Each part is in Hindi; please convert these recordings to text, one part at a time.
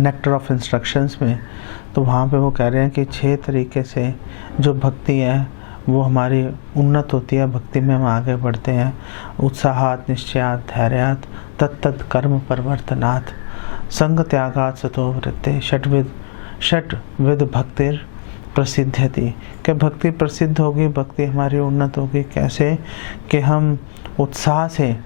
नेक्टर ऑफ इंस्ट्रक्शंस में, तो वहाँ पे वो कह रहे हैं कि 6 तरीके से जो भक्ति है वो हमारी उन्नत होती है, भक्ति में हम आगे बढ़ते हैं। उत्साहात, निश्चयात, धैर्यात, तत्तत् कर्म परिवर्तनात्, संग त्यागात सतो वृत्ते, षट्विध भक्तिर प्रसिद्ध्यति। कि भक्ति प्रसिद्ध होगी, भक्ति हमारी उन्नत होगी। कैसे? कि हम उत्साह से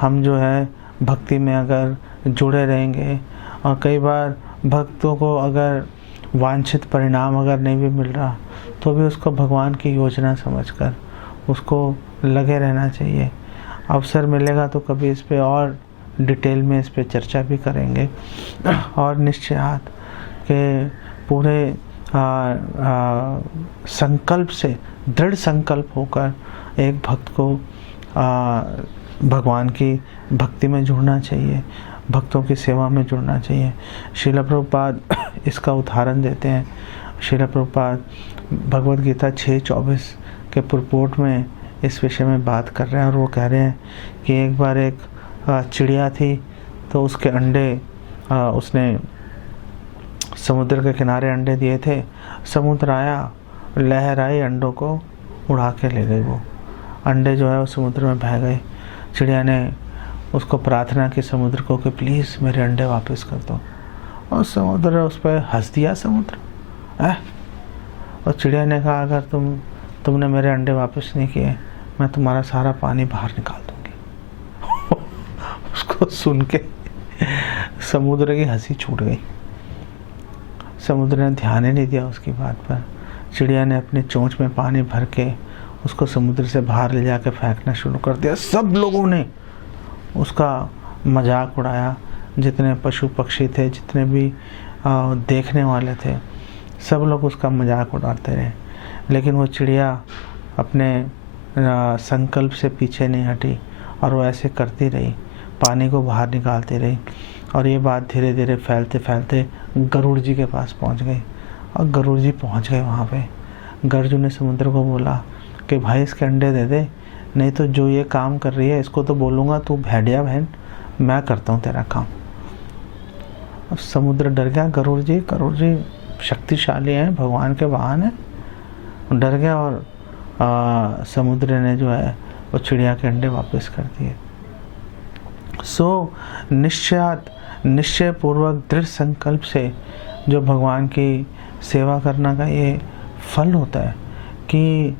हम जो है भक्ति में अगर जुड़े रहेंगे, और कई बार भक्तों को अगर वांछित परिणाम अगर नहीं भी मिल रहा तो भी उसको भगवान की योजना समझकर उसको लगे रहना चाहिए। अवसर मिलेगा तो कभी इस पे और डिटेल में इस पे चर्चा भी करेंगे। और निश्चयात के पूरे संकल्प से, दृढ़ संकल्प होकर एक भक्त को भगवान की भक्ति में जुड़ना चाहिए, भक्तों की सेवा में जुड़ना चाहिए। श्रील प्रभुपाद इसका उदाहरण देते हैं। श्रील प्रभुपाद भगवद गीता 6:24 के पुरपोट में इस विषय में बात कर रहे हैं, और वो कह रहे हैं कि एक बार एक चिड़िया थी, तो उसके अंडे उसने समुद्र के किनारे अंडे दिए थे। समुद्र आया, लहर आई, अंडों को उड़ा के ले गई। वो अंडे जो है वो समुद्र में बह गए। चिड़िया ने उसको प्रार्थना की समुद्र को कि प्लीज़ मेरे अंडे वापस कर दो, और समुद्र उस पर हंस दिया समुद्र। और चिड़िया ने कहा अगर तुमने मेरे अंडे वापस नहीं किए, मैं तुम्हारा सारा पानी बाहर निकाल दूंगी। उसको सुन के समुद्र की हंसी छूट गई। समुद्र ने ध्यान ही नहीं दिया उसकी बात पर। चिड़िया ने अपनी चोंच में पानी भर के उसको समुद्र से बाहर ले जाके फेंकना शुरू कर दिया। सब लोगों ने उसका मजाक उड़ाया, जितने पशु पक्षी थे, जितने भी देखने वाले थे, सब लोग उसका मजाक उड़ाते रहे। लेकिन वो चिड़िया अपने संकल्प से पीछे नहीं हटी, और वो ऐसे करती रही, पानी को बाहर निकालती रही। और ये बात धीरे धीरे फैलते फैलते गरुड़ जी के पास पहुंच गई, और गरुड़ जी पहुंच गए वहाँ पे। गरुड़ ने समुद्र को बोला कि भाई इसके अंडे दे दे, नहीं तो जो ये काम कर रही है इसको तो बोलूँगा तू भेड़िया बहन, मैं करता हूँ तेरा काम। अब समुद्र डर गया। गरुड़ जी शक्तिशाली हैं, भगवान के वाहन हैं। डर गया, और समुद्र ने जो है वो चिड़िया के अंडे वापस कर दिए। निश्चय पूर्वक दृढ़ संकल्प से जो भगवान की सेवा करना का ये फल होता है कि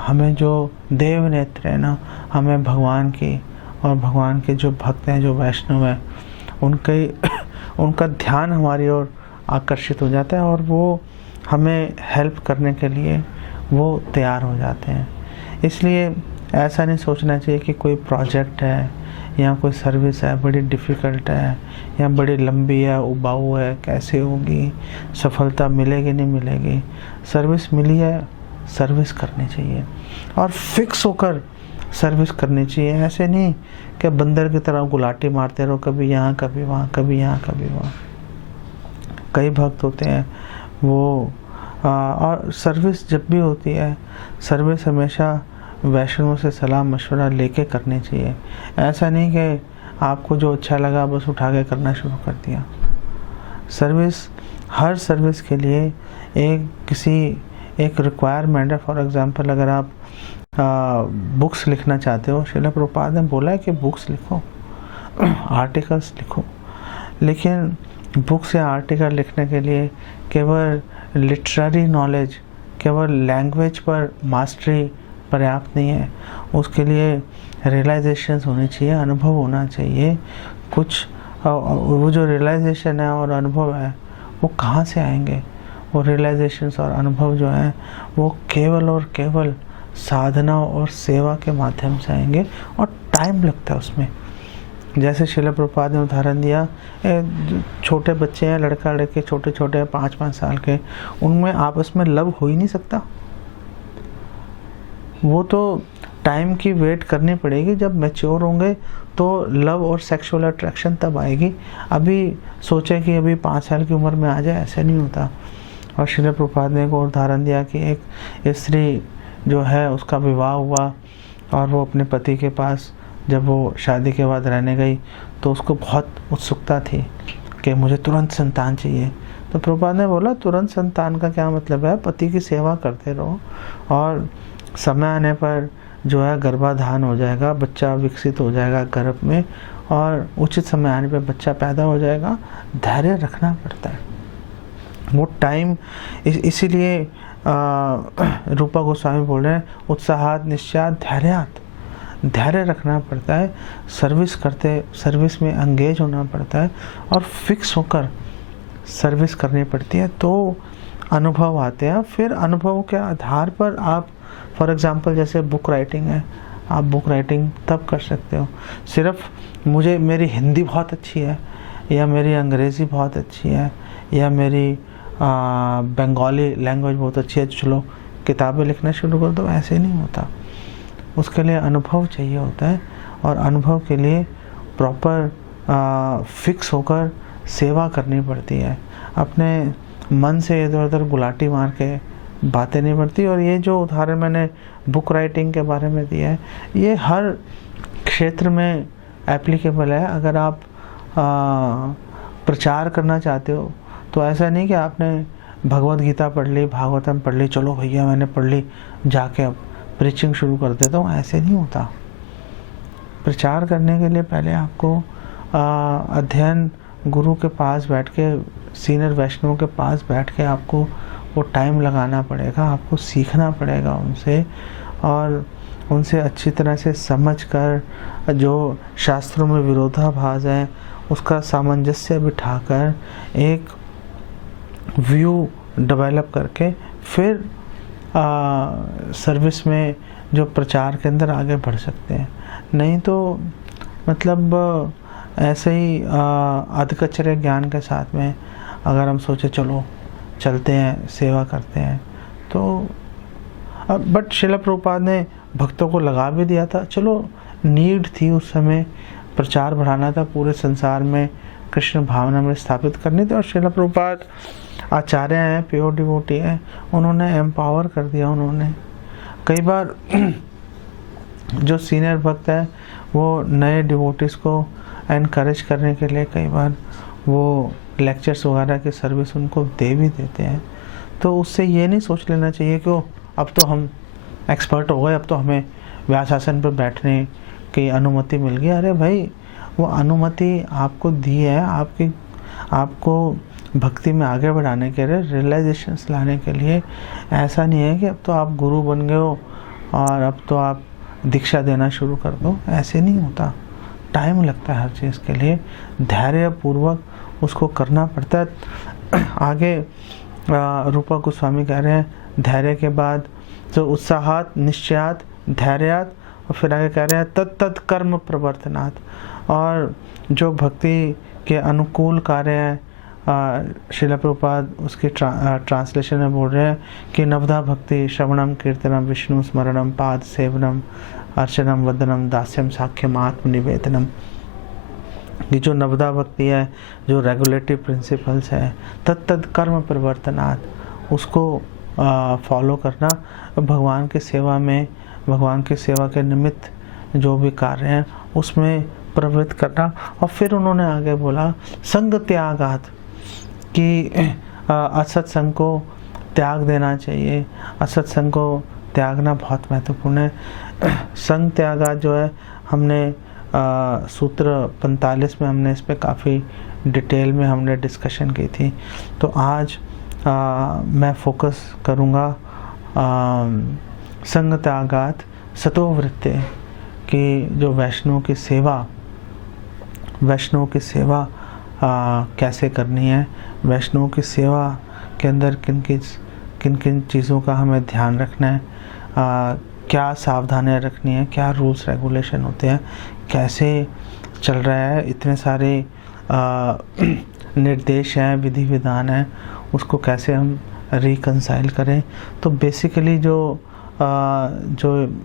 हमें जो देव नेत्र है ना, हमें भगवान की और भगवान के जो भक्त हैं, जो वैष्णव हैं, उनका ध्यान हमारी ओर आकर्षित हो जाता है, और वो हमें हेल्प करने के लिए वो तैयार हो जाते हैं। इसलिए ऐसा नहीं सोचना चाहिए कि कोई प्रोजेक्ट है या कोई सर्विस है बड़ी डिफ़िकल्ट है या बड़ी लंबी है, उबाऊ है, कैसे होगी, सफलता मिलेगी नहीं मिलेगी। सर्विस मिली है, सर्विस करनी चाहिए, और फिक्स होकर सर्विस करनी चाहिए। ऐसे नहीं कि बंदर की तरह गुलाटी मारते रहो, कभी यहाँ कभी वहाँ, कभी यहाँ कभी वहाँ। कई भक्त होते हैं वो और सर्विस जब भी होती है, सर्विस हमेशा वैष्णवों से सलाह मशवरा लेके करनी चाहिए। ऐसा नहीं कि आपको जो अच्छा लगा बस उठा के करना शुरू कर दिया। हर सर्विस के लिए एक रिक्वायरमेंट है। फॉर एग्जांपल अगर आप बुक्स लिखना चाहते हो, श्रील प्रभुपाद ने बोला है कि बुक्स लिखो, आर्टिकल्स लिखो, लेकिन बुक्स या आर्टिकल लिखने के लिए केवल लिटरेरी नॉलेज, केवल लैंग्वेज पर मास्टरी पर्याप्त नहीं है। उसके लिए रियलाइजेशंस होनी चाहिए, अनुभव होना चाहिए कुछ। वो जो रियलाइजेशन है और अनुभव है वो कहाँ से आएंगे? वो रियलाइजेशंस और अनुभव जो हैं वो केवल और केवल साधना और सेवा के माध्यम से आएंगे, और टाइम लगता है उसमें। जैसे श्रील प्रभुपाद ने उदाहरण दिया, छोटे बच्चे हैं, लड़का लड़के छोटे छोटे 5-5 साल के, उनमें आपस में लव हो ही नहीं सकता। वो तो टाइम की वेट करनी पड़ेगी, जब मैच्योर होंगे तो लव और सेक्सुअल अट्रैक्शन तब आएगी। अभी सोचे कि अभी 5 साल की उम्र में आ जाए, ऐसे नहीं होता। और श्रील प्रभुपाद ने एक और उदाहरण दिया कि एक स्त्री जो है उसका विवाह हुआ, और वो अपने पति के पास जब वो शादी के बाद रहने गई तो उसको बहुत उत्सुकता थी कि मुझे तुरंत संतान चाहिए। तो प्रभुपाद ने बोला तुरंत संतान का क्या मतलब है, पति की सेवा करते रहो और समय आने पर जो है गर्भाधान हो जाएगा, बच्चा विकसित हो जाएगा गर्भ में और उचित समय आने पर बच्चा पैदा हो जाएगा। धैर्य रखना पड़ता है, वो टाइम। इसीलिए रूपा गोस्वामी बोल रहे हैं उत्साहात निश्चयात धैर्यात, धैर्य रखना पड़ता है, सर्विस में एंगेज होना पड़ता है और फिक्स होकर सर्विस करनी पड़ती है, तो अनुभव आते हैं। फिर अनुभव के आधार पर आप फॉर एग्जांपल जैसे बुक राइटिंग है, आप बुक राइटिंग तब कर सकते हो सिर्फ मेरी हिंदी बहुत अच्छी है या मेरी अंग्रेज़ी बहुत अच्छी है या मेरी बंगाली लैंग्वेज बहुत अच्छी है, चलो किताबें लिखना शुरू कर दो, ऐसे नहीं होता। उसके लिए अनुभव चाहिए होता है और अनुभव के लिए प्रॉपर फिक्स होकर सेवा करनी पड़ती है। अपने मन से इधर उधर गुलाटी मार के बातें नहीं पड़ती। और ये जो उदाहरण मैंने बुक राइटिंग के बारे में दिया है, ये हर क्षेत्र में एप्लीकेबल है। अगर आप प्रचार करना चाहते हो तो ऐसा नहीं कि आपने भगवत गीता पढ़ ली, भागवतम पढ़ ली, चलो भैया मैंने पढ़ ली, जाके अब प्रीचिंग शुरू कर देता हूँ, ऐसे नहीं होता। प्रचार करने के लिए पहले आपको अध्ययन गुरु के पास बैठ के, सीनियर वैष्णव के पास बैठ के आपको वो टाइम लगाना पड़ेगा, आपको सीखना पड़ेगा उनसे और उनसे अच्छी तरह से समझकर जो शास्त्रों में विरोधाभास है उसका सामंजस्य बिठाकर एक व्यू डेवलप करके फिर सर्विस में जो प्रचार के अंदर आगे बढ़ सकते हैं। नहीं तो मतलब ऐसे ही अधिकचर्य ज्ञान के साथ में अगर हम सोचे चलो चलते हैं सेवा करते हैं तो बट श्रील प्रभुपाद ने भक्तों को लगा भी दिया था। चलो नीड थी उस समय, प्रचार बढ़ाना था, पूरे संसार में कृष्ण भावना में स्थापित करनी थी और श्रील प्रभुपाद आचार्य हैं, प्योर डिवोटी हैं, उन्होंने एम्पावर कर दिया। उन्होंने कई बार जो सीनियर भक्त है वो नए डिवोटीज़ को एनकरेज करने के लिए कई बार वो लेक्चर्स वगैरह की सर्विस उनको दे भी देते हैं। तो उससे ये नहीं सोच लेना चाहिए कि अब तो हम एक्सपर्ट हो गए, अब तो हमें व्यासासन पर बैठने की अनुमति मिल गई। अरे भाई, वो अनुमति आपको दी है आपको भक्ति में आगे बढ़ाने के लिए, रियलाइजेशंस लाने के लिए। ऐसा नहीं है कि अब तो आप गुरु बन गए हो और अब तो आप दीक्षा देना शुरू कर दो, ऐसे नहीं होता। टाइम लगता है हर चीज़ के लिए, धैर्यपूर्वक उसको करना पड़ता है। आगे रूपा गोस्वामी कह रहे हैं धैर्य के बाद जो उत्साहात निश्चयात धैर्यात, और फिर आगे कह रहे हैं तत्त कर्म प्रवर्तनात्। और जो भक्ति के अनुकूल कार्य हैं, श्रील प्रभुपाद उसकी ट्रांसलेशन में बोल रहे हैं कि नवधा भक्ति श्रवणम कीर्तनम विष्णु स्मरणम पाद सेवनम अर्चनम वदनम दास्यम साख्यम आत्मनिवेदनम। ये जो नवधा भक्ति है, जो रेगुलेटिव प्रिंसिपल्स है, तत्त कर्म प्रवर्तनात्, उसको फॉलो करना, भगवान की सेवा में, भगवान की सेवा के निमित्त जो भी कार्य हैं उसमें प्रवृत्त करना। और फिर उन्होंने आगे बोला संग त्यागात, कि असत संग को त्याग देना चाहिए। असत संग को त्यागना बहुत महत्वपूर्ण है। संग त्यागात जो है, हमने सूत्र 45 में हमने इस पे काफ़ी डिटेल में हमने डिस्कशन की थी। तो आज मैं फोकस करूँगा संग त्यागात सतो वृत्ते, कि जो वैष्णव की सेवा कैसे करनी है, वैष्णव की सेवा के अंदर किन किन चीज़ों का हमें ध्यान रखना है, क्या सावधानियाँ रखनी है, क्या रूल्स रेगुलेशन होते हैं, कैसे चल रहा है, इतने सारे निर्देश हैं, विधि विधान हैं, उसको कैसे हम रिकंसाइल करें। तो बेसिकली जो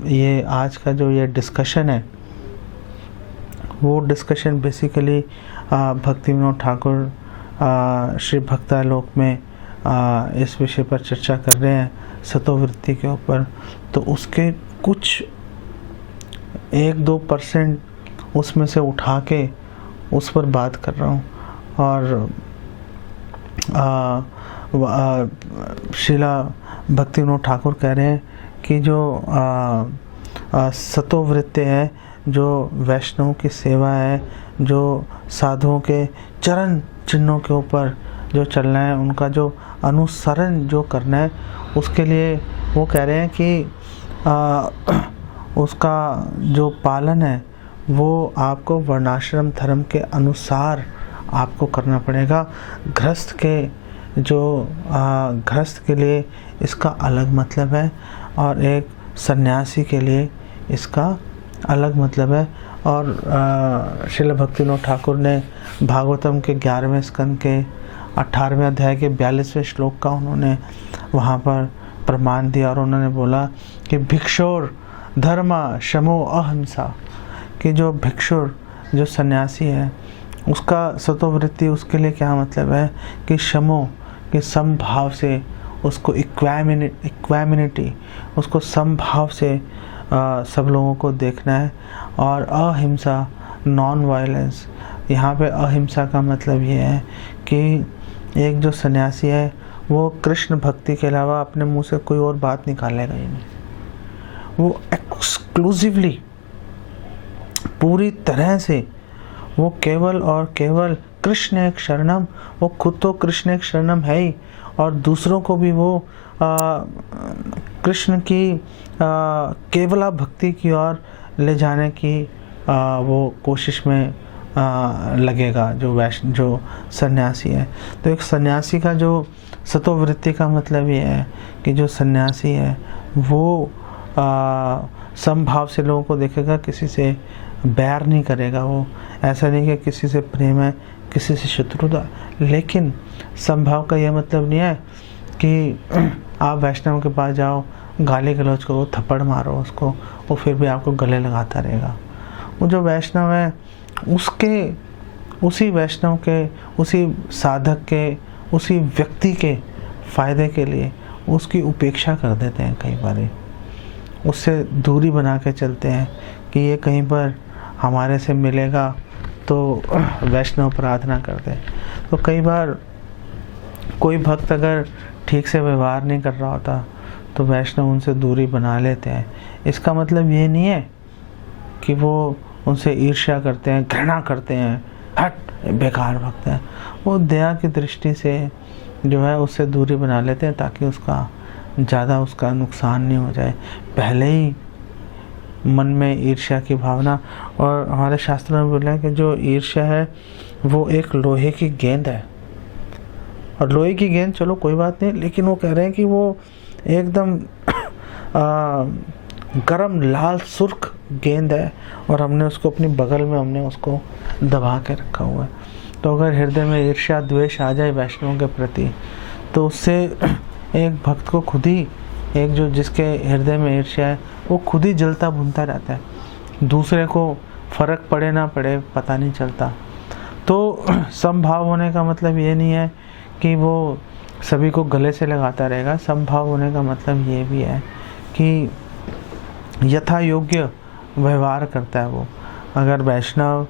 ये आज का जो ये डिस्कशन है, वो डिस्कशन बेसिकली भक्ति विनोद ठाकुर श्री भक्तालोक में इस विषय पर चर्चा कर रहे हैं, सतोवृत्ति के ऊपर। तो उसके कुछ 1-2% उसमें से उठा के उस पर बात कर रहा हूँ। और श्रीला भक्तिविनोद ठाकुर कह रहे हैं कि जो सतोवृत्ति है, जो वैष्णव की सेवा है, जो साधुओं के चरण चिन्हों के ऊपर जो चलना है, उनका जो अनुसरण जो करना है, उसके लिए वो कह रहे हैं कि उसका जो पालन है वो आपको वर्णाश्रम धर्म के अनुसार आपको करना पड़ेगा। गृहस्थ के लिए इसका अलग मतलब है और एक सन्यासी के लिए इसका अलग मतलब है। और श्रील भक्तिविनोद ठाकुर ने भागवतम के 11वें स्कंद के 18वें अध्याय के 42वें श्लोक का उन्होंने वहाँ पर प्रमाण दिया और उन्होंने बोला कि भिक्षुर धर्म शमो अहिंसा, कि जो भिक्षुर जो सन्यासी है उसका सतोवृत्ति, उसके लिए क्या मतलब है कि शमो कि समभाव से उसको इक्वामिनिटी, उसको समभाव से सब लोगों को देखना है। और अहिंसा नॉन वायलेंस, यहाँ पे अहिंसा का मतलब ये है कि एक जो सन्यासी है वो कृष्ण भक्ति के अलावा अपने मुंह से कोई और बात निकालेगा ही नहीं। वो एक्सक्लूसिवली पूरी तरह से वो केवल और केवल कृष्ण एक शरणम, वो खुद तो कृष्ण एक शरणम है ही और दूसरों को भी वो कृष्ण की केवला भक्ति की ओर ले जाने की वो कोशिश में लगेगा जो सन्यासी है। तो एक सन्यासी का जो सतोवृत्ति का मतलब ये है कि जो सन्यासी है वो समभाव से लोगों को देखेगा, किसी से बैर नहीं करेगा। वो ऐसा नहीं कि किसी से प्रेम है, किसी से शत्रुता, लेकिन समभाव का यह मतलब नहीं है कि आप वैष्णव के पास जाओ, गाली गलौज करो, थप्पड़ मारो उसको, वो फिर भी आपको गले लगाता रहेगा। वो जो वैष्णव है उसके, उसी वैष्णव के, उसी साधक के, उसी व्यक्ति के फायदे के लिए उसकी उपेक्षा कर देते हैं। कई बार उससे दूरी बना के चलते हैं कि ये कहीं पर हमारे से मिलेगा तो वैष्णव प्रार्थना करते हैं। तो कई बार कोई भक्त अगर ठीक से व्यवहार नहीं कर रहा होता तो वैष्णव उनसे दूरी बना लेते हैं। इसका मतलब ये नहीं है कि वो उनसे ईर्ष्या करते हैं, घृणा करते हैं, हट बेकार भक्त है। वो दया की दृष्टि से जो है उससे दूरी बना लेते हैं ताकि उसका ज़्यादा उसका नुकसान नहीं हो जाए। पहले ही मन में ईर्ष्या की भावना, और हमारे शास्त्रों में बोला है कि जो ईर्ष्या है वो एक लोहे की गेंद है। और लोहे की गेंद चलो कोई बात नहीं, लेकिन वो कह रहे हैं कि वो एकदम गरम लाल सुर्ख गेंद है और हमने उसको अपनी बगल में हमने उसको दबा के रखा हुआ है। तो अगर हृदय में ईर्ष्या द्वेष आ जाए वैष्णवों के प्रति तो उससे एक भक्त को खुद ही, एक जो जिसके हृदय में ईर्ष्या है वो खुद ही जलता भुनता रहता है, दूसरे को फर्क पड़े ना पड़े पता नहीं चलता। तो समभाव होने का मतलब ये नहीं है कि वो सभी को गले से लगाता रहेगा। समभाव होने का मतलब ये भी है कि यथा योग्य व्यवहार करता है वो। अगर वैष्णव,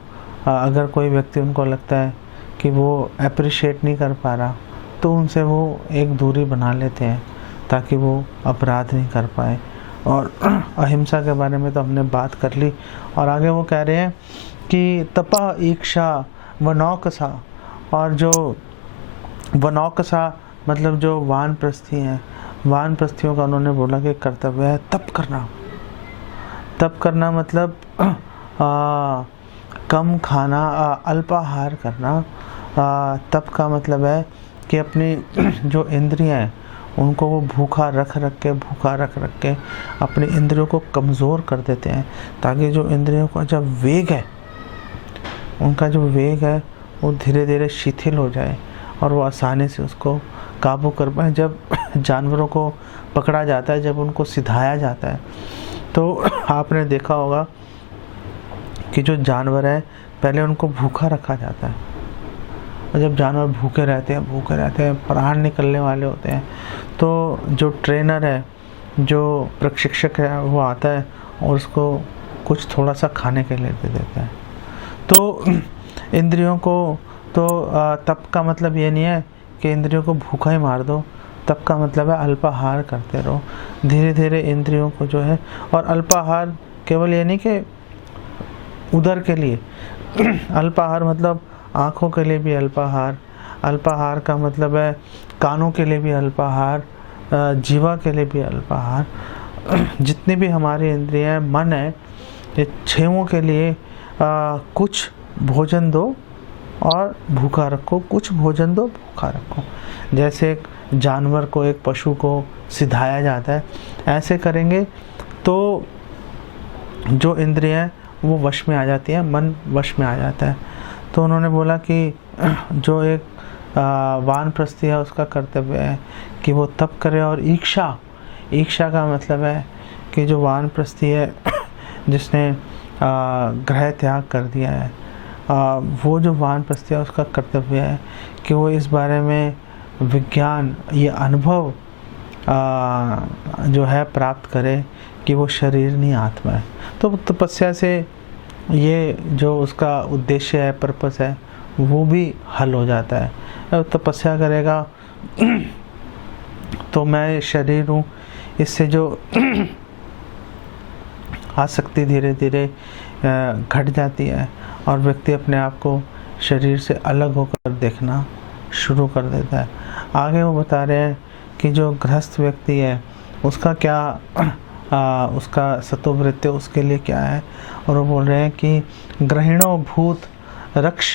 अगर कोई व्यक्ति उनको लगता है कि वो अप्रिशिएट नहीं कर पा रहा तो उनसे वो एक दूरी बना लेते हैं ताकि वो अपराध नहीं कर पाए। और अहिंसा के बारे में तो हमने बात कर ली। और आगे वो कह रहे हैं कि तपः ईक्षा वनौकसा, और जो वनौकसा मतलब जो वानप्रस्थी हैं, वानप्रस्थियों का उन्होंने बोला कि कर्तव्य है तप करना। तप करना मतलब कम खाना, अल्पाहार करना। तप का मतलब है कि अपनी जो इंद्रियां हैं उनको वो भूखा रख के अपनी इंद्रियों को कमज़ोर कर देते हैं ताकि जो इंद्रियों का जब वेग है, उनका जो वेग है वो धीरे धीरे शिथिल हो जाए और वो आसानी से उसको काबू कर पाए। जब जानवरों को पकड़ा जाता है, जब उनको सिधाया जाता है, तो आपने देखा होगा कि जो जानवर है पहले उनको भूखा रखा जाता है, और जब जानवर भूखे रहते हैं, प्राण निकलने वाले होते हैं, तो जो ट्रेनर है, जो प्रशिक्षक है, वो आता है और उसको कुछ थोड़ा सा खाने के लिए दे देता है। तो इंद्रियों को तो तप का मतलब ये नहीं है कि इंद्रियों को भूखा ही मार दो। तप का मतलब है अल्पाहार करते रहो, धीरे धीरे इंद्रियों को जो है। और अल्पाहार केवल ये नहीं कि उदर के लिए अल्पाहार मतलब आँखों के लिए भी अल्पाहार, अल्पाहार का मतलब है कानों के लिए भी अल्पाहार, जीवा के लिए भी अल्पाहार। जितनी भी हमारी इंद्रियां, मन है, ये छहों के लिए कुछ भोजन दो और भूखा रखो, कुछ भोजन दो भूखा रखो। जैसे एक जानवर को, एक पशु को सिधाया जाता है, ऐसे करेंगे तो जो इंद्रियां वो वश में आ जाती हैं, मन वश में आ जाता है। तो उन्होंने बोला कि जो एक वानप्रस्थी है उसका कर्तव्य है कि वो तप करे। और ईक्षा का मतलब है कि जो वानप्रस्थी है जिसने ग्रह त्याग कर दिया है, वो जो वानप्रस्थी है उसका कर्तव्य है कि वो इस बारे में विज्ञान, ये अनुभव जो है प्राप्त करे कि वो शरीर नहीं आत्मा है। तो तपस्या से ये जो उसका उद्देश्य है, पर्पस है, वो भी हल हो जाता है। अब तपस्या करेगा तो मैं शरीर हूँ, इससे जो आसक्ति धीरे धीरे घट जाती है और व्यक्ति अपने आप को शरीर से अलग होकर देखना शुरू कर देता है। आगे वो बता रहे हैं कि जो गृहस्थ व्यक्ति है उसका क्या उसका सतोवृत्ति उसके लिए क्या है। और वो बोल रहे हैं कि ग्रहिणो भूत रक्ष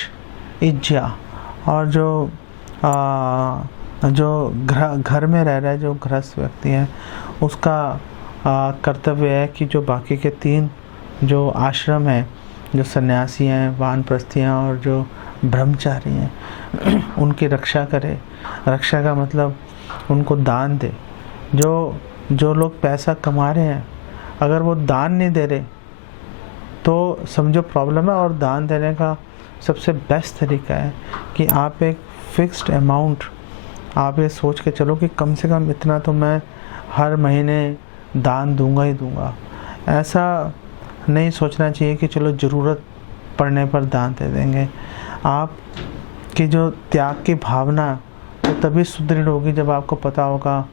इज्या, और जो घर में रह रहा है, जो गृहस्थ व्यक्ति है, उसका कर्तव्य है कि जो बाकी के 3 जो आश्रम हैं, जो सन्यासी हैं, वानप्रस्थी हैं और जो ब्रह्मचारी हैं, उनकी रक्षा करे। रक्षा का मतलब उनको दान दे। जो लोग पैसा कमा रहे हैं, अगर वो दान नहीं दे रहे तो समझो प्रॉब्लम है। और दान देने का सबसे बेस्ट तरीका है कि आप एक फिक्स्ड अमाउंट, आप ये सोच के चलो कि कम से कम इतना तो मैं हर महीने दान दूंगा ही दूंगा। ऐसा नहीं सोचना चाहिए कि चलो ज़रूरत पड़ने पर दान दे देंगे। आप की जो त्याग की भावना वो तभी सुदृढ़ होगी जब आपको पता होगा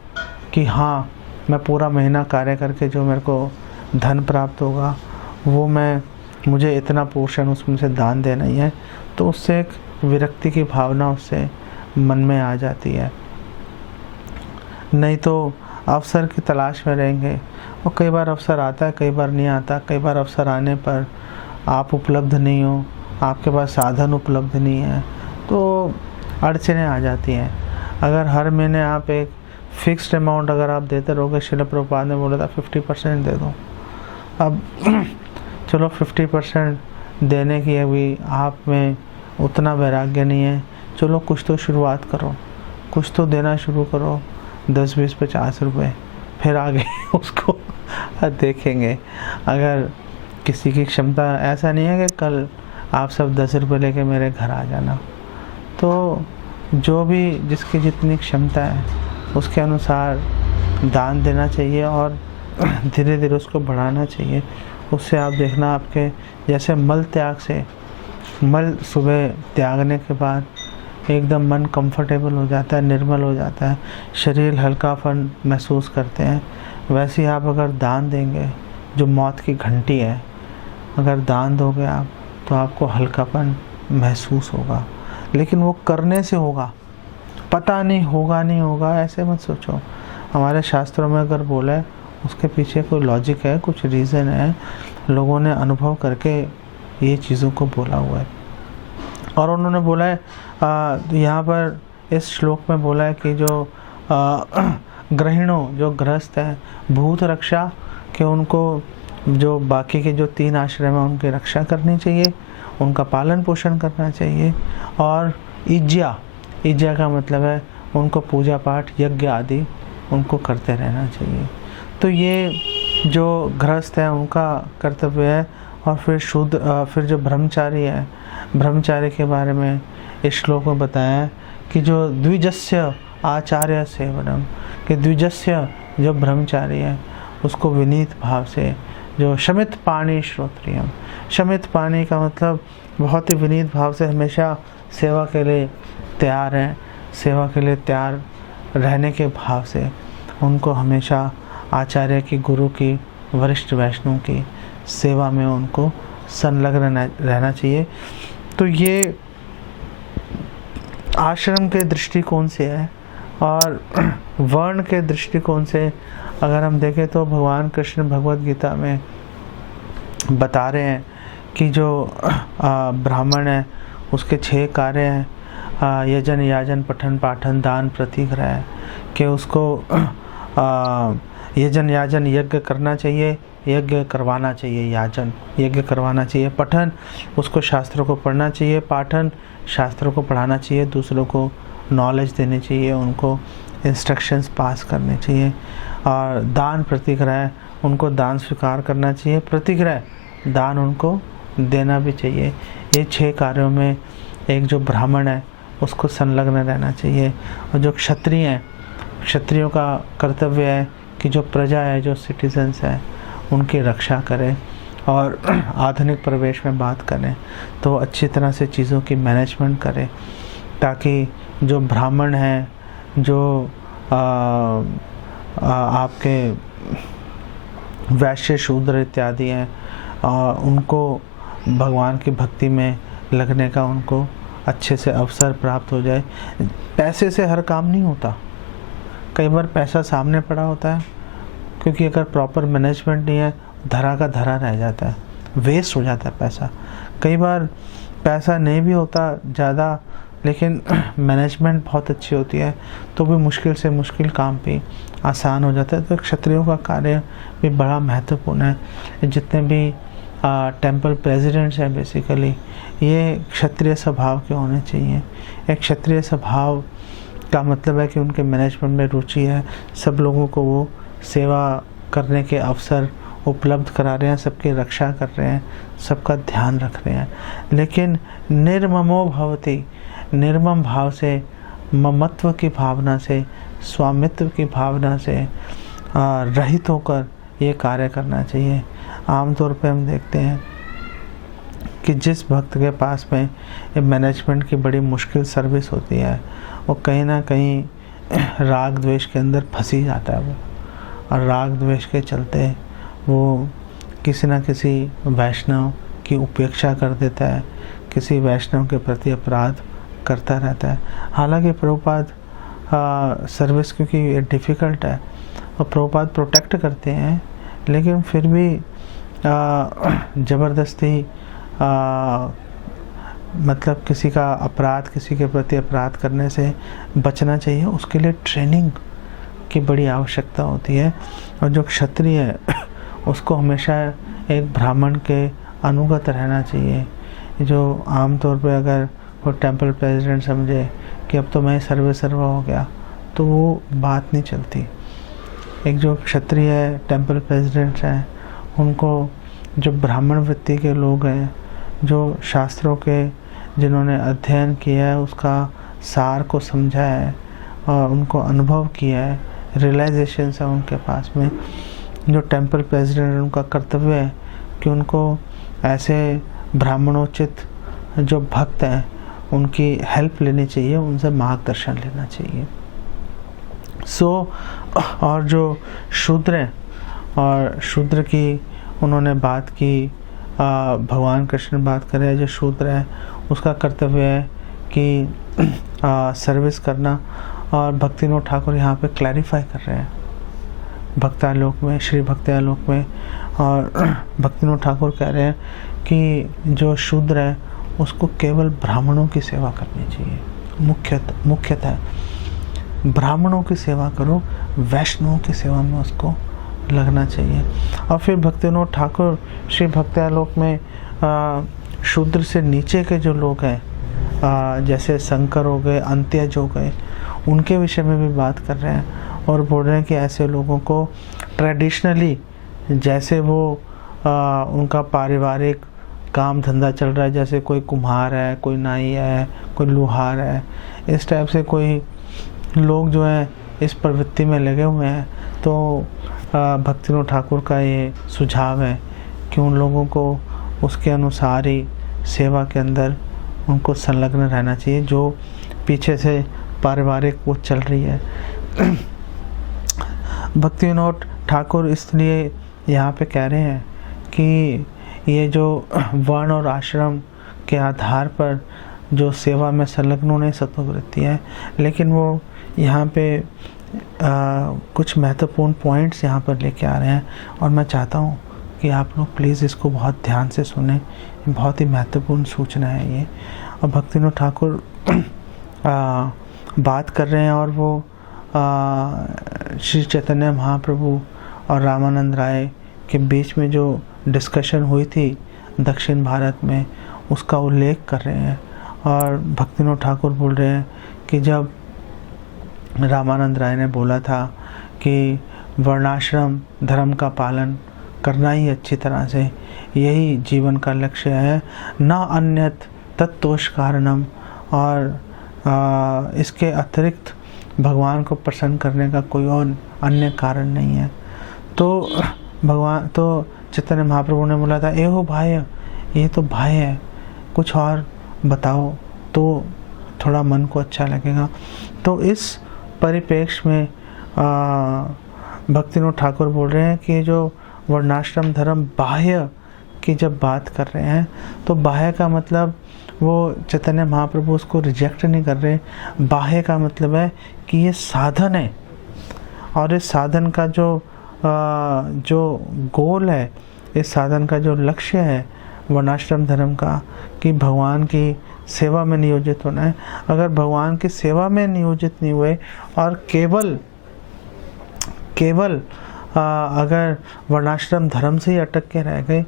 कि हाँ, मैं पूरा महीना कार्य करके जो मेरे को धन प्राप्त होगा वो मुझे इतना पोर्शन उसमें से दान देना ही है। तो उससे एक विरक्ति की भावना उससे मन में आ जाती है। नहीं तो अवसर की तलाश में रहेंगे, और कई बार अवसर आता है, कई बार नहीं आता। कई बार अवसर आने पर आप उपलब्ध नहीं हो, आपके पास साधन उपलब्ध नहीं है, तो अड़चनें आ जाती हैं। अगर हर महीने आप एक फिक्स्ड अमाउंट अगर आप देते रहोगे, श्रील प्रभुपाद ने बोला था 50% दे दो। अब चलो 50% देने की अभी आप में उतना वैराग्य नहीं है, चलो कुछ तो शुरुआत करो, कुछ तो देना शुरू करो, 10, 20, 50 रुपये, फिर आगे उसको देखेंगे। अगर किसी की क्षमता, ऐसा नहीं है कि कल आप सब 10 रुपये लेके मेरे घर आ जाना। तो जो भी जिसकी जितनी क्षमता है उसके अनुसार दान देना चाहिए और धीरे धीरे उसको बढ़ाना चाहिए। उससे आप देखना, आपके जैसे मल त्याग से, मल सुबह त्यागने के बाद एकदम मन कंफर्टेबल हो जाता है, निर्मल हो जाता है, शरीर हल्कापन महसूस करते हैं। वैसे ही आप अगर दान देंगे, जो मौत की घंटी है, अगर दान दोगे आप, तो आपको हल्कापन महसूस होगा। लेकिन वो करने से होगा, पता नहीं होगा नहीं होगा ऐसे मत सोचो। हमारे शास्त्रों में अगर बोला है उसके पीछे कोई लॉजिक है, कुछ रीज़न है, लोगों ने अनुभव करके ये चीज़ों को बोला हुआ है। और उन्होंने बोला है यहाँ पर इस श्लोक में बोला है कि जो गृहिणों, जो गृहस्थ है, भूत रक्षा, कि उनको जो बाकी के जो 3 आश्रम है उनकी रक्षा करनी चाहिए, उनका पालन पोषण करना चाहिए। और इज्जा का मतलब है उनको पूजा पाठ, यज्ञ आदि उनको करते रहना चाहिए। तो ये जो गृहस्थ है उनका कर्तव्य है। और फिर जो ब्रह्मचारी है, ब्रह्मचारी के बारे में इस श्लोक में बताया है कि जो द्विजस्य आचार्य सेवनम, कि द्विजस्य जो ब्रह्मचारी है उसको विनीत भाव से, जो शमित पाणी श्रोत्रियम, शमित पाणी का मतलब बहुत ही विनीत भाव से हमेशा सेवा के लिए तैयार हैं, सेवा के लिए तैयार रहने के भाव से उनको हमेशा आचार्य की, गुरु की, वरिष्ठ वैष्णव की सेवा में उनको संलग्न रहना चाहिए। तो ये आश्रम के दृष्टिकोण से है। और वर्ण के दृष्टिकोण से अगर हम देखें तो भगवान कृष्ण भगवद गीता में बता रहे हैं कि जो ब्राह्मण है उसके 6 कार्य हैं, यजन, याजन, पठन, पाठन, दान, प्रतिग्रह, कि उसको यजन, याजन, यज्ञ करना चाहिए, यज्ञ करवाना चाहिए, याजन यज्ञ करवाना चाहिए, पठन उसको शास्त्रों को पढ़ना चाहिए, पाठन शास्त्रों को पढ़ाना चाहिए, दूसरों को नॉलेज देनी चाहिए, उनको इंस्ट्रक्शंस पास करने चाहिए, और दान, प्रतिग्रह उनको दान स्वीकार करना चाहिए, प्रतिग्रह दान उनको देना भी चाहिए। ये 6 कार्यों में एक जो ब्राह्मण है उसको संलग्न रहना चाहिए। और जो क्षत्रिय हैं, क्षत्रियों का कर्तव्य है कि जो प्रजा है, जो सिटीजन्स हैं, उनकी रक्षा करें। और आधुनिक परिवेश में बात करें तो अच्छी तरह से चीज़ों की मैनेजमेंट करें, ताकि जो ब्राह्मण हैं, जो आपके वैश्य, शूद्र इत्यादि हैं, उनको भगवान की भक्ति में लगने का उनको अच्छे से अवसर प्राप्त हो जाए। पैसे से हर काम नहीं होता, कई बार पैसा सामने पड़ा होता है, क्योंकि अगर प्रॉपर मैनेजमेंट नहीं है धरा का धरा रह जाता है, वेस्ट हो जाता है पैसा। कई बार पैसा नहीं भी होता ज़्यादा, लेकिन मैनेजमेंट बहुत अच्छी होती है तो भी मुश्किल से मुश्किल काम भी आसान हो जाता है। तो क्षत्रियों का कार्य भी बड़ा महत्वपूर्ण है। जितने भी टेंपल प्रेसिडेंट्स हैं बेसिकली ये क्षत्रिय स्वभाव के होने चाहिए। एक क्षत्रिय स्वभाव का मतलब है कि उनके मैनेजमेंट में रुचि है, सब लोगों को वो सेवा करने के अवसर उपलब्ध करा रहे हैं, सबकी रक्षा कर रहे हैं, सबका ध्यान रख रहे हैं। लेकिन निर्ममो भवति, निर्मम भाव से, ममत्व की भावना से, स्वामित्व की भावना से रहित होकर ये कार्य करना चाहिए। आमतौर पे हम देखते हैं कि जिस भक्त के पास में ये मैनेजमेंट की बड़ी मुश्किल सर्विस होती है वो कहीं ना कहीं राग द्वेष के अंदर फंसी जाता है वो, और राग द्वेष के चलते वो किसी न किसी वैष्णव की उपेक्षा कर देता है, किसी वैष्णव के प्रति अपराध करता रहता है। हालांकि प्रभुपाद सर्विस क्योंकि डिफ़िकल्ट है और प्रभुपाद प्रोटेक्ट करते हैं, लेकिन फिर भी ज़बरदस्ती मतलब किसी का अपराध, किसी के प्रति अपराध करने से बचना चाहिए। उसके लिए ट्रेनिंग की बड़ी आवश्यकता होती है। और जो क्षत्रिय है उसको हमेशा एक ब्राह्मण के अनुगत रहना चाहिए। जो आमतौर पे अगर वो टेंपल प्रेसिडेंट समझे कि अब तो मैं सर्वे सर्वा हो गया, तो वो बात नहीं चलती। एक जो क्षत्रिय टेंपल प्रेसिडेंट हैं उनको जो ब्राह्मण वृत्ति के लोग हैं, जो शास्त्रों के जिन्होंने अध्ययन किया है, उसका सार को समझा है और उनको अनुभव किया है, रियलाइजेशन है उनके पास में, जो टेंपल प्रेसिडेंट उनका कर्तव्य है कि उनको ऐसे ब्राह्मणोचित जो भक्त हैं उनकी हेल्प लेनी चाहिए, उनसे मार्गदर्शन लेना चाहिए। और जो शूद्र हैं, और शूद्र की उन्होंने बात की, भगवान कृष्ण बात कर रहे हैं, जो शूद्र है उसका कर्तव्य है कि सर्विस करना। और भक्तिनोद ठाकुर यहाँ पे क्लैरिफाई कर रहे हैं भक्तालोक में, श्री भक्तालोक में, और भक्तिनोद ठाकुर कह रहे हैं कि जो शूद्र है उसको केवल ब्राह्मणों की सेवा करनी चाहिए। मुख्यतः ब्राह्मणों की सेवा करो, वैष्णवों की सेवा में उसको लगना चाहिए। और फिर भक्तिनोद ठाकुर श्री भक्तालोक में शूद्र से नीचे के जो लोग हैं, जैसे शंकर हो गए, अंत्यज हो गए, उनके विषय में भी बात कर रहे हैं और बोल रहे हैं कि ऐसे लोगों को ट्रेडिशनली जैसे वो उनका पारिवारिक काम धंधा चल रहा है, जैसे कोई कुम्हार है, कोई नाई है, कोई लोहार है, इस टाइप से कोई लोग जो हैं इस प्रवृत्ति में लगे हुए हैं, तो भक्तिनोद ठाकुर का ये सुझाव है कि उन लोगों को उसके अनुसार ही सेवा के अंदर उनको संलग्न रहना चाहिए जो पीछे से पारिवारिक वो चल रही है। भक्ति विनोद ठाकुर इसलिए यहाँ पे कह रहे हैं कि ये जो वर्ण और आश्रम के आधार पर जो सेवा में संलग्न होने सत्ववृत्ति है, लेकिन वो यहाँ पे कुछ महत्वपूर्ण पॉइंट्स यहाँ पर लेके आ रहे हैं और मैं चाहता हूँ कि आप लोग प्लीज़ इसको बहुत ध्यान से सुने। बहुत ही महत्वपूर्ण सूचना है ये। और भक्ति विनोद ठाकुर बात कर रहे हैं और वो श्री चैतन्य महाप्रभु और रामानंद राय के बीच में जो डिस्कशन हुई थी दक्षिण भारत में, उसका उल्लेख कर रहे हैं। और भक्ति विनोद ठाकुर बोल रहे हैं कि जब रामानंद राय ने बोला था कि वर्णाश्रम धर्म का पालन करना ही अच्छी तरह से यही जीवन का लक्ष्य है, न अन्यत तत्तोष कारणम, और इसके अतिरिक्त भगवान को प्रसन्न करने का कोई और अन्य कारण नहीं है। तो चैतन्य महाप्रभु ने बोला था, एहो भाई, ये तो भाई है, कुछ और बताओ तो थोड़ा मन को अच्छा लगेगा। तो इस परिप्रेक्ष्य में भक्ति विनोद ठाकुर बोल रहे हैं कि जो वर्णाश्रम धर्म बाह्य की जब बात कर रहे हैं तो बाह्य का मतलब वो चैतन्य महाप्रभु उसको रिजेक्ट नहीं कर रहे। बाह्य का मतलब है कि ये साधन है और इस साधन का जो गोल है, इस साधन का जो लक्ष्य है वर्णाश्रम धर्म का, कि भगवान की सेवा में नियोजित होना है। अगर भगवान की सेवा में नियोजित नहीं हुए और केवल अगर वर्णाश्रम धर्म से ही अटक के रह गए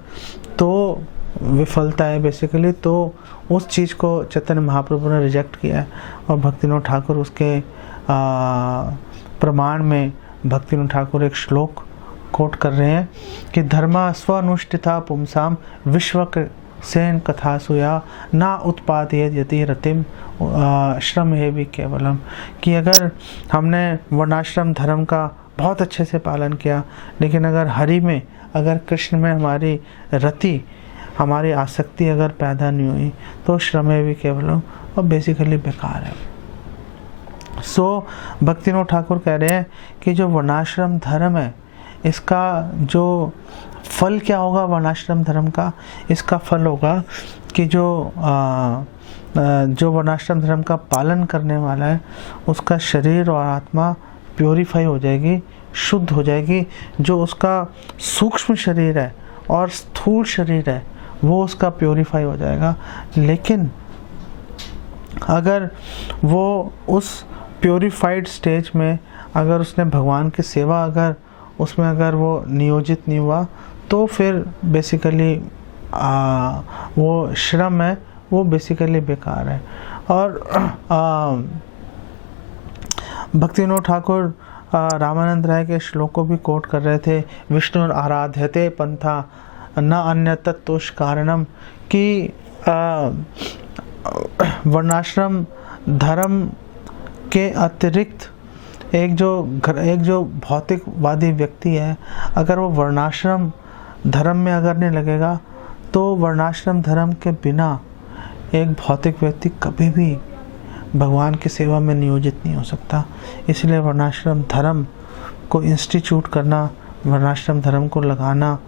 तो विफलता है बेसिकली। तो उस चीज़ को चैतन्य महाप्रभु ने रिजेक्ट किया है। और भक्ति विनोद ठाकुर उसके प्रमाण में भक्ति विनोद ठाकुर एक श्लोक कोट कर रहे हैं कि धर्मा स्वनुष्ठिता पुंसाम विश्वक सेन कथा सुया ना उत्पादयत यति रतिम श्रम है भी केवलम। कि अगर हमने वर्णाश्रम धर्म का बहुत अच्छे से पालन किया, लेकिन अगर हरि में, अगर कृष्ण में हमारी रति, हमारी आसक्ति अगर पैदा नहीं हुई तो श्रम है भी केवलम और बेसिकली बेकार है। भक्ति विनोद ठाकुर कह रहे हैं कि जो वर्णाश्रम धर्म है, इसका जो फल क्या होगा वर्णाश्रम धर्म का, इसका फल होगा कि जो वर्णाश्रम धर्म का पालन करने वाला है उसका शरीर और आत्मा प्योरीफाई हो जाएगी, शुद्ध हो जाएगी। जो उसका सूक्ष्म शरीर है और स्थूल शरीर है वो उसका प्योरीफाई हो जाएगा। लेकिन अगर वो उस प्योरीफाइड स्टेज में अगर उसने भगवान की सेवा अगर वो नियोजित नहीं हुआ तो फिर बेसिकली वो श्रम है वो बेसिकली बेकार है। और भक्ति विनोद ठाकुर रामानंद राय के श्लोक को भी कोट कर रहे थे, विष्णु आराध्यते पंथा न अन्य तत्तोष कारणम, कि वर्णाश्रम धर्म के अतिरिक्त एक जो भौतिकवादी व्यक्ति है, अगर वो वर्णाश्रम धर्म में अगर नहीं लगेगा तो वर्णाश्रम धर्म के बिना एक भौतिक व्यक्ति कभी भी भगवान की सेवा में नियोजित नहीं हो सकता। इसलिए वर्णाश्रम धर्म को इंस्टीट्यूट करना, वर्णाश्रम धर्म को लगाना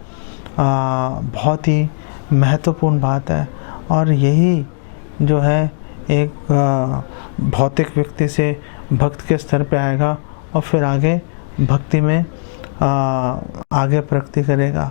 बहुत ही महत्वपूर्ण बात है। और यही जो है एक भौतिक व्यक्ति से भक्त के स्तर पे आएगा और फिर आगे भक्ति में आगे प्रगति करेगा।